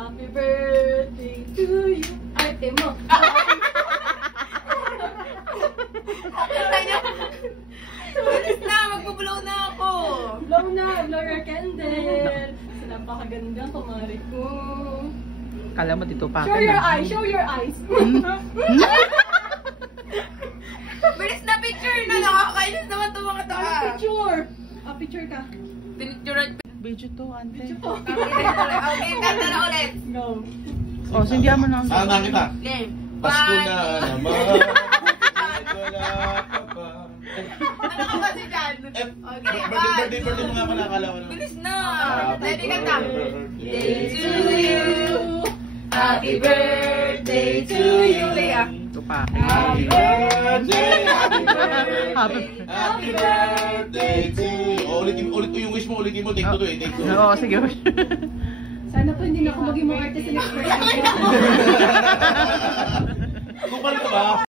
Happy birthday to you. Arte mo. Bilis na, magpupulaw na ako. Blow na, blow your candle. Kasi napakagandang kumari ko. Kala mo dito pa. Show your eyes, show your eyes. Bilis na picture na, nakakainis naman itong mga tao. Picture. Picture ka. Pinicturean. Video to, ante. Okay, kanta na ulit. Go. Oh, sindihan mo na. Saan na kita? Game. Pasko na naman. Wala ka pa. Ano ka ba si Jan? Okay, Birthday mo nga pala, akala ko na. bilis na. Ready ka na. Day To you. Happy birthday to you. Leah. Ito pa. Happy birthday, happy Happy. birthday, happy birthday to you. Ulitin mo yung wish mo, ulitin mo. Take two to eh, take two. Oo, sige. Sana po hindi na ako maging mga artist sa next birthday. Kupal ka ba?